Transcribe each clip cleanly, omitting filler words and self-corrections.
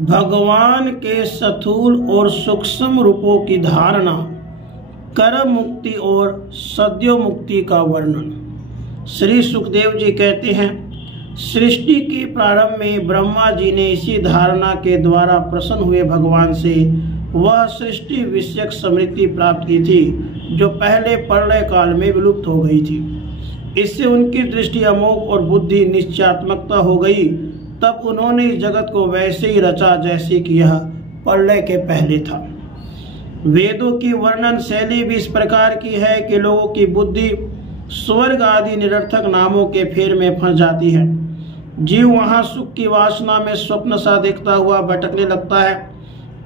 भगवान के स्थूल और सूक्ष्म रूपों की धारणा, कर्म मुक्ति और सद्यो मुक्ति का वर्णन। श्री सुखदेव जी कहते हैं, सृष्टि के प्रारंभ में ब्रह्मा जी ने इसी धारणा के द्वारा प्रसन्न हुए भगवान से वह सृष्टि विषयक स्मृति प्राप्त की थी जो पहले प्रलय काल में विलुप्त हो गई थी। इससे उनकी दृष्टि अमोघ और बुद्धि निश्चयात्मकता हो गई। तब उन्होंने इस जगत को वैसे ही रचा जैसे कि यह प्रलय के पहले था। वेदों की वर्णन शैली भी इस प्रकार की है कि लोगों की बुद्धि स्वर्ग आदि निरर्थक नामों के फेर में फंस जाती है। जीव वहां सुख की वासना में स्वप्न सा देखता हुआ भटकने लगता है,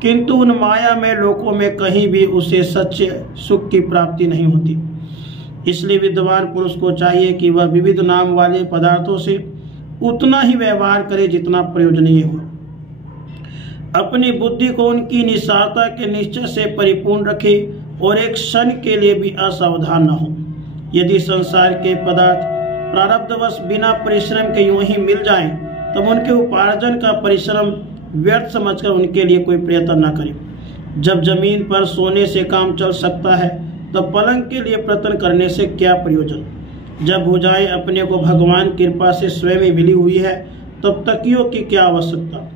किंतु उन मायामय लोकों में कहीं भी उसे सच्चे सुख की प्राप्ति नहीं होती। इसलिए विद्वान पुरुष को चाहिए कि वह विविध नाम वाले पदार्थों से उतना ही व्यवहार करे जितना प्रयोजनीय हो। अपनी बुद्धि को उनकी निसारता के निश्चय से परिपूर्ण रखे और एक क्षण के लिए भी असावधान न हो। यदि संसार के पदार्थ प्रारब्धवश बिना परिश्रम के यूं ही मिल जाएं, तब उनके उपार्जन का परिश्रम व्यर्थ समझकर उनके लिए कोई प्रयत्न न करें। जब जमीन पर सोने से काम चल सकता है, तब पलंग के लिए प्रयत्न करने से क्या प्रयोजन। जब भुजाएं अपने को भगवान कृपा से स्वयं ही मिली हुई है, तब तकियों की क्या आवश्यकता।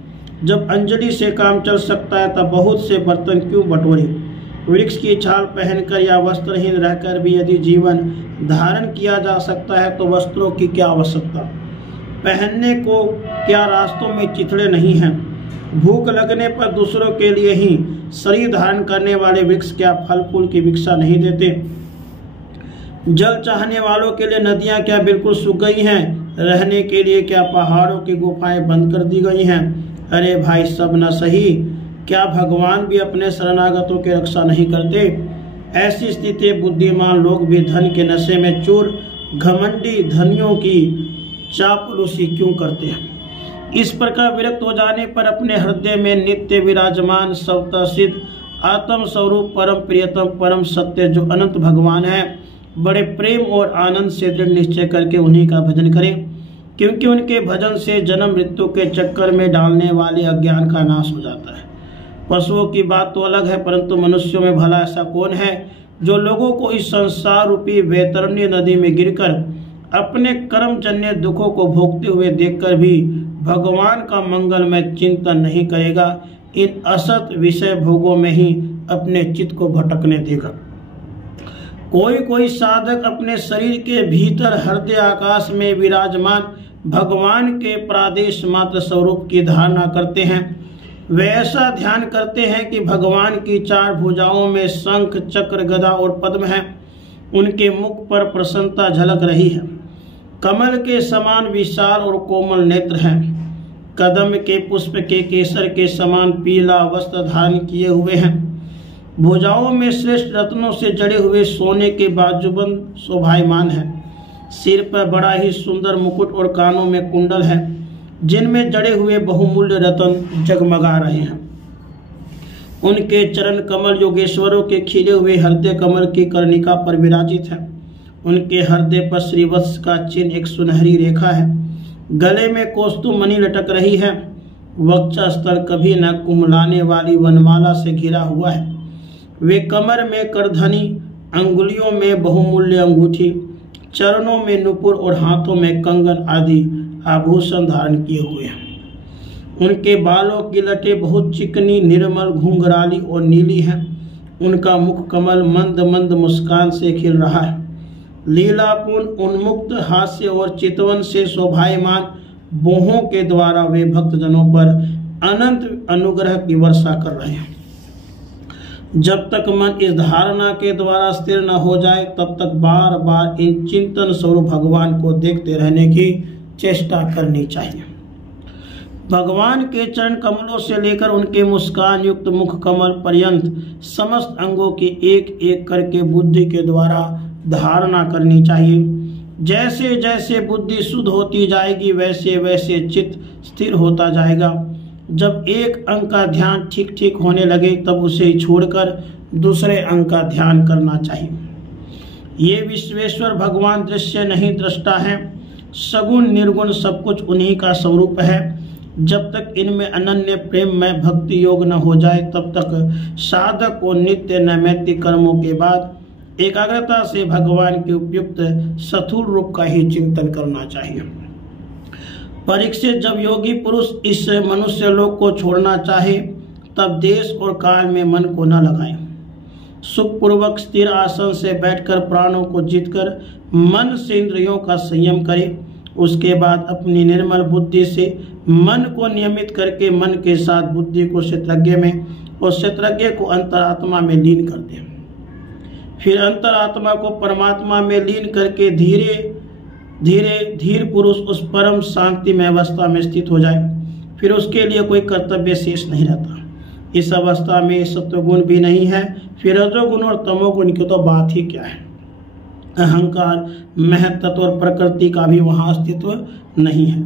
जब अंजलि से काम चल सकता है, तब बहुत से बर्तन क्यों बटोरे। वृक्ष की छाल पहनकर या वस्त्रहीन रहकर भी यदि जीवन धारण किया जा सकता है, तो वस्त्रों की क्या आवश्यकता। पहनने को क्या रास्तों में चिथड़े नहीं हैं। भूख लगने पर दूसरों के लिए ही शरीर धारण करने वाले वृक्ष क्या फल फूल की भिक्षा नहीं देते। जल चाहने वालों के लिए नदियां क्या बिल्कुल सूख गई हैं। रहने के लिए क्या पहाड़ों की गुफाएं बंद कर दी गई हैं। अरे भाई, सब न सही, क्या भगवान भी अपने शरणागतों की रक्षा नहीं करते। ऐसी स्थिति बुद्धिमान लोग भी धन के नशे में चूर घमंडी धनियों की चापलूसी क्यों करते हैं। इस प्रकार विरक्त हो जाने पर अपने हृदय में नित्य विराजमान स्वतः सिद्ध आत्म स्वरूप परम प्रियतम परम सत्य जो अनंत भगवान है, बड़े प्रेम और आनंद से दृढ़ निश्चय करके उन्हीं का भजन करें, क्योंकि उनके भजन से जन्म मृत्यु के चक्कर में डालने वाले अज्ञान का नाश हो जाता है। पशुओं की बात तो अलग है, परंतु मनुष्यों में भला ऐसा कौन है जो लोगों को इस संसार रूपी वैतरणी नदी में गिरकर अपने कर्मजन्य दुखों को भोगते हुए देखकर भी भगवान का मंगलमय चिंतन नहीं करेगा। इन असत विषय भोगों में ही अपने चित्त को भटकने देगा। कोई कोई साधक अपने शरीर के भीतर हृदय आकाश में विराजमान भगवान के प्रादेश मात्र स्वरूप की धारणा करते हैं। वे ऐसा ध्यान करते हैं कि भगवान की चार भुजाओं में शंख चक्र गदा और पद्म है। उनके मुख पर प्रसन्नता झलक रही है। कमल के समान विशाल और कोमल नेत्र हैं। कदम के पुष्प के केसर के समान पीला वस्त्र धारण किए हुए हैं। भुजाओं में श्रेष्ठ रत्नों से जड़े हुए सोने के बाजूबंद शोभायमान है। सिर पर बड़ा ही सुंदर मुकुट और कानों में कुंडल है, जिनमें जड़े हुए बहुमूल्य रत्न जगमगा रहे हैं। उनके चरण कमल योगेश्वरों के खिले हुए हृदय कमल की कर्णिका पर विराजित है। उनके हृदय पर श्रीवत्स का चिन्ह एक सुनहरी रेखा है। गले में कौस्तुभ मणि लटक रही है। वक्षस्थल कभी न कुमलाने वाली वनमाला से घिरा हुआ है। वे कमर में करधनी, अंगुलियों में बहुमूल्य अंगूठी, चरणों में नुपुर और हाथों में कंगन आदि आभूषण धारण किए हुए हैं। उनके बालों की लटें बहुत चिकनी, निर्मल, घुंघराली और नीली हैं। उनका मुख कमल मंद मंद मुस्कान से खिल रहा है। लीलापूर्ण उन्मुक्त हास्य और चितवन से शोभायमान बोहों के द्वारा वे भक्तजनों पर अनंत अनुग्रह की वर्षा कर रहे हैं। जब तक मन इस धारणा के द्वारा स्थिर न हो जाए, तब तक बार बार इन चिंतन स्वरूप भगवान को देखते रहने की चेष्टा करनी चाहिए। भगवान के चरण कमलों से लेकर उनके मुस्कान युक्त मुख कमल पर्यंत समस्त अंगों की एक एक करके बुद्धि के द्वारा धारणा करनी चाहिए। जैसे जैसे बुद्धि शुद्ध होती जाएगी, वैसे वैसे चित्त स्थिर होता जाएगा। जब एक अंग का ध्यान ठीक ठीक होने लगे, तब उसे छोड़कर दूसरे अंग का ध्यान करना चाहिए। ये विश्वेश्वर भगवान दृश्य नहीं दृष्टा है। सगुण निर्गुण सब कुछ उन्हीं का स्वरूप है। जब तक इनमें अनन्य प्रेम में भक्ति योग न हो जाए तब तक साधक को नित्य नैमित्तिक कर्मों के बाद एकाग्रता से भगवान के उपयुक्त स्थूल रूप का ही चिंतन करना चाहिए। परीक्षित, जब योगी पुरुष इस मनुष्य लोक को छोड़ना चाहे तब देश और काल में मन को न लगाए। सुखपूर्वक स्थिर आसन से बैठकर प्राणों को जीतकर मन से इंद्रियों का संयम करे। उसके बाद अपनी निर्मल बुद्धि से मन को नियमित करके मन के साथ बुद्धि को क्षेत्रज्ञ में और क्षेत्रज्ञ को अंतरात्मा में लीन कर दे। फिर अंतरात्मा को परमात्मा में लीन करके धीर पुरुष उस परम शांति में अवस्था में स्थित हो जाए। फिर उसके लिए कोई कर्तव्य शेष नहीं रहता। इस अवस्था में सत्वगुण भी नहीं है, फिर रजोगुण और तमोगुण की तो बात ही क्या है। अहंकार, महत्त्व और प्रकृति का भी वहां अस्तित्व नहीं है।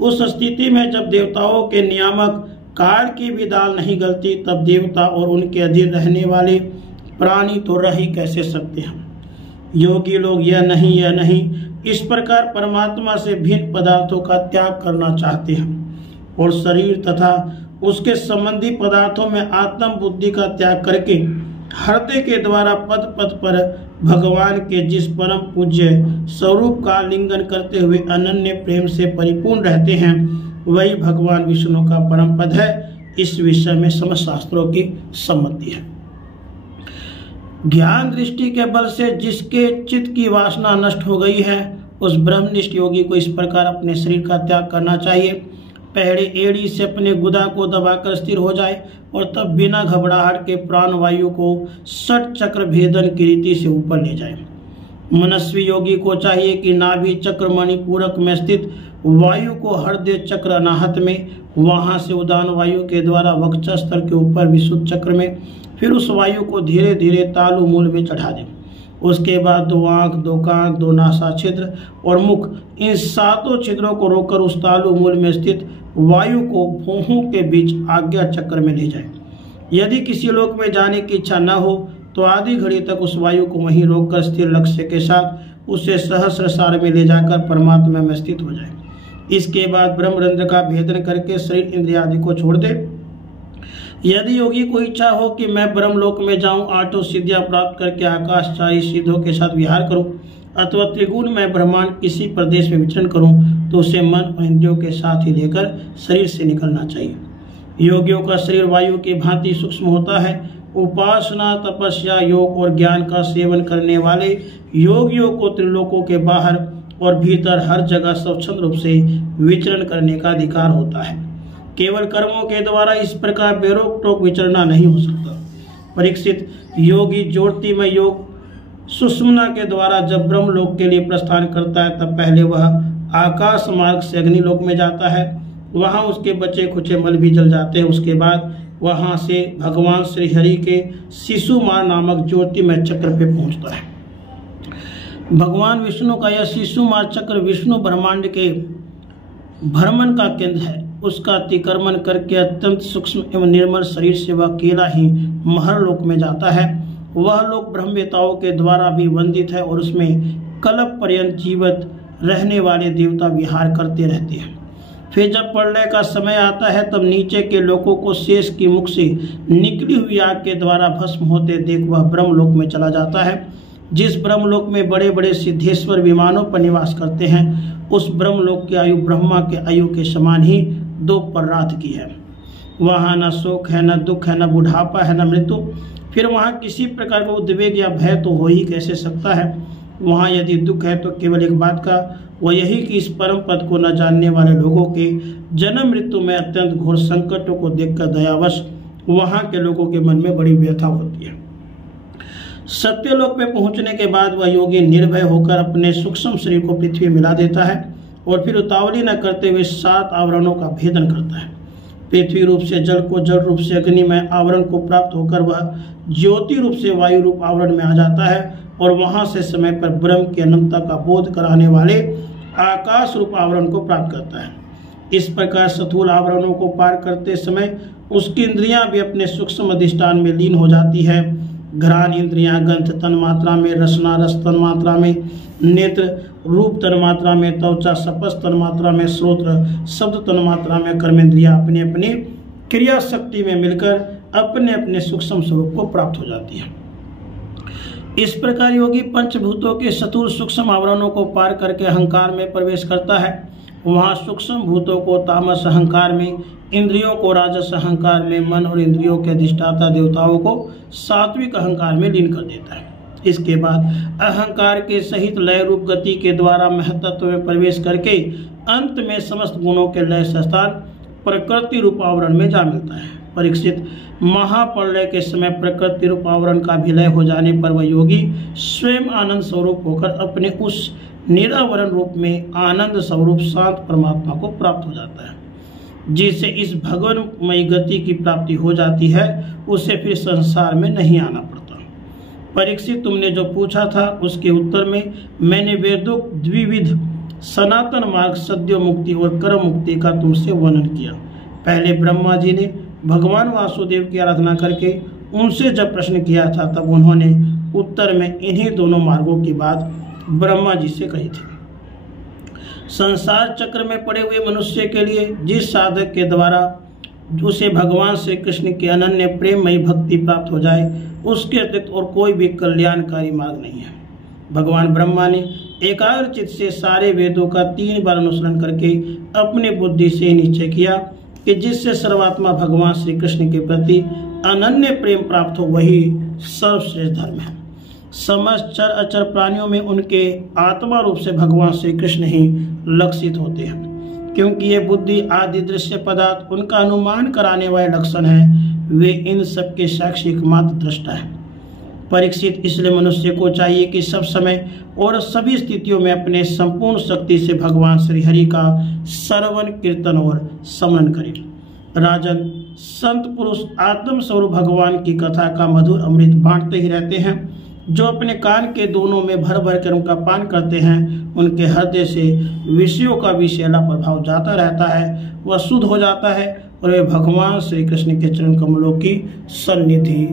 उस स्थिति में जब देवताओं के नियामक काल की भी दाल नहीं गलती तब देवता और उनके अधीन रहने वाले प्राणी तो रह ही कैसे सकते हैं। योगी लोग यह नहीं इस प्रकार परमात्मा से भिन्न पदार्थों का त्याग करना चाहते हैं और शरीर तथा उसके संबंधी पदार्थों में आत्म बुद्धि का त्याग करके हृदय के द्वारा पद पद पर भगवान के जिस परम पूज्य स्वरूप का लिंगन करते हुए अनन्य प्रेम से परिपूर्ण रहते हैं वही भगवान विष्णु का परम पद है। इस विषय में समस्त शास्त्रों की सम्मति है। ज्ञान दृष्टि के बल से जिसके चित्त की वासना नष्ट हो गई है उस ब्रह्मनिष्ठ योगी को इस प्रकार अपने शरीर का त्याग करना चाहिए। पहले एड़ी से अपने गुदा को दबाकर स्थिर हो जाए और तब बिना घबराहट के प्राण वायु को 60 चक्र भेदन की रीति से ऊपर ले जाए। मनस्वी योगी को चाहिए कि नाभि चक्र मणिपूरक में स्थित वायु को हृदय चक्र अनाहत में, वहां से उदान वायु के द्वारा वक्षस्थल के ऊपर विशुद्ध चक्र में, फिर उस वायु को धीरे धीरे तालु मूल में चढ़ा दें। उसके बाद 2 आंख, 2 कान, 2 नासा छिद्र और मुख, इन 7 छिद्रों को रोककर उस तालु मूल में स्थित वायु को भौहों के बीच आज्ञा चक्र में ले जाए। यदि किसी लोक में जाने की इच्छा न हो तो आधी घड़ी तक उस वायु को वहीं रोककर स्थिर लक्ष्य के साथ उसे सहस्रसार में ले जाकर परमात्मा में स्थित हो जाए। इसके बाद ब्रह्मरंध्र का भेदन करके शरीर इंद्रिय आदि को छोड़ दे। यदि योगी को इच्छा हो कि मैं ब्रह्मलोक में जाऊं, 8 सिद्धियां प्राप्त करके आकाशचारी सिद्धों के साथ विहार करूं अथवा त्रिगुण में ब्रह्मांड किसी प्रदेश में विचरण करूं तो उसे मन और इंद्रियों के साथ ही लेकर शरीर से निकलना चाहिए। योगियों का शरीर वायु की भांति सूक्ष्म होता है। उपासना, तपस्या, योग और ज्ञान का सेवन करने वाले योगियों को त्रिलोकों के बाहर और भीतर हर जगह स्वच्छंद रूप से विचरण करने का अधिकार होता है। केवल कर्मों के द्वारा इस प्रकार बेरोक टोक विचरना नहीं हो सकता। परीक्षित, योगी ज्योतिमय योग सुषुम्ना के द्वारा जब ब्रह्मलोक के लिए प्रस्थान करता है तब पहले वह आकाश मार्ग से अग्निलोक में जाता है। वहां उसके बचे खुचे मल भी जल जाते हैं। उसके बाद वहां से भगवान श्री हरि के शिशुमार नामक ज्योतिमय चक्र पे पहुंचता है। भगवान विष्णु का यह शिशुमार चक्र विष्णु ब्रह्मांड के भ्रमण का केंद्र है। उसका अतिक्रमण करके अत्यंत सूक्ष्म एवं निर्मल शरीर से वह अकेला ही महर लोक में जाता है। वह लोक ब्रह्मवेताओं के द्वारा भी वंदित है और उसमें कल्प पर्यंत जीवित रहने वाले देवता विहार करते रहते हैं। फिर जब प्रलय का समय आता है तब नीचे के लोगों को शेष की मुख से निकली हुई आग के द्वारा भस्म होते देख वह ब्रह्मलोक में चला जाता है। जिस ब्रह्मलोक में बड़े बड़े सिद्धेश्वर विमानों पर निवास करते हैं उस ब्रह्मलोक की आयु ब्रह्मा के आयु के समान ही 2 पर्रात की है। वहाँ न शोक है, न दुख है, न बुढ़ापा है, न मृत्यु। फिर वहाँ किसी प्रकार का उद्वेग या भय तो हो ही कैसे सकता है। वहाँ यदि दुख है तो केवल एक बात का, वह यही कि इस परम पद को न जानने वाले लोगों के जन्म मृत्यु में अत्यंत घोर संकटों को देखकर दयावश वहाँ के लोगों के मन में बड़ी व्यथा होती है। सत्यलोक में पहुंचने के बाद वह योगी निर्भय होकर अपने सूक्ष्म शरीर को पृथ्वी मिला देता है और फिर उतावली न करते हुए 7 आवरणों का भेदन करता है। पृथ्वी रूप से जल को, जल रूप से अग्निमय आवरण को प्राप्त होकर वह ज्योति रूप से वायु रूप आवरण में आ जाता है और वहां से समय पर ब्रह्म की अनंतता का बोध कराने वाले आकाश रूप आवरण को प्राप्त करता है। इस प्रकार स्थूल आवरणों को पार करते समय उसकी इंद्रियां भी अपने सूक्ष्म अधिष्ठान में लीन हो जाती है। घ्राण इंद्रियां गंध तन मात्रा में, रसना रस तन मात्रा में, नेत्र रूप तन्मात्रा में, त्वचा स्पर्श तन्मात्रा में, श्रोत्र शब्द तन्मात्रा में, कर्मेंद्रिया अपने अपने क्रिया शक्ति में मिलकर अपने अपने सूक्ष्म स्वरूप को प्राप्त हो जाती है। इस प्रकार योगी पंचभूतों के स्थूल सूक्ष्म आवरणों को पार करके अहंकार में प्रवेश करता है। वहाँ सूक्ष्म भूतों को तामस अहंकार में, इंद्रियों को राजस अहंकार में, मन और इंद्रियों के अधिष्ठाता देवताओं को सात्विक अहंकार में लीन कर देता है। इसके बाद अहंकार के सहित लय रूप गति के द्वारा महत्त्व में प्रवेश करके अंत में समस्त गुणों के लय स्थान प्रकृति रूप आवरण में जा मिलता है। परीक्षित, महाप्रलय के समय प्रकृति रूप आवरण का विलय हो जाने पर वह योगी स्वयं आनंद स्वरूप होकर अपने उस निरावरण रूप में आनंद स्वरूप शांत परमात्मा को प्राप्त हो जाता है। जिससे इस भगवानमयी गति की प्राप्ति हो जाती है, उसे फिर संसार में नहीं आना पड़ता। परीक्षित, तुमने जो पूछा था उसके उत्तर में मैंने वेदों द्विविध सनातन मार्ग सद्यो मुक्ति और कर्म मुक्ति का तुमसे वर्णन किया। पहले ब्रह्मा जी ने भगवान वासुदेव की आराधना करके उनसे जब प्रश्न किया था, तब उन्होंने उत्तर में इन्हीं दोनों मार्गों की बात ब्रह्मा जी से कही थी। संसार चक्र में पड़े हुए मनुष्य के लिए जिस साधक के द्वारा उसे भगवान श्री कृष्ण की अनन्य प्रेममयी भक्ति प्राप्त हो जाए, उसके अतिरिक्त और कोई भी कल्याणकारी मार्ग नहीं है। भगवान ब्रह्मा ने एकाग्रचित से सारे वेदों का 3 बार अनुसरण करके अपनी बुद्धि से निश्चय किया कि जिससे सर्वात्मा भगवान श्री कृष्ण के प्रति अनन्य प्रेम प्राप्त हो, वही सर्वश्रेष्ठ धर्म है। समस्त चर अचर प्राणियों में उनके आत्मा रूप से भगवान श्री कृष्ण ही लक्षित होते हैं, क्योंकि ये बुद्धि आदि दृश्य पदार्थ उनका अनुमान कराने वाले लक्षण है। वे इन सबके साक्षी एकमात्र दृष्टा है। परीक्षित, इसलिए मनुष्य को चाहिए कि सब समय और सभी स्थितियों में अपने संपूर्ण शक्ति से भगवान श्री हरि का श्रवण कीर्तन और स्मरण करे। राजन, संत पुरुष आत्म स्वरूप भगवान की कथा का मधुर अमृत बांटते ही रहते हैं। जो अपने कान के दोनों में भर भर कर उनका पान करते हैं, उनके हृदय से विषयों का विषैला प्रभाव जाता रहता है, वह शुद्ध हो जाता है और वे भगवान श्री कृष्ण के चरण कमलों की सन्निधि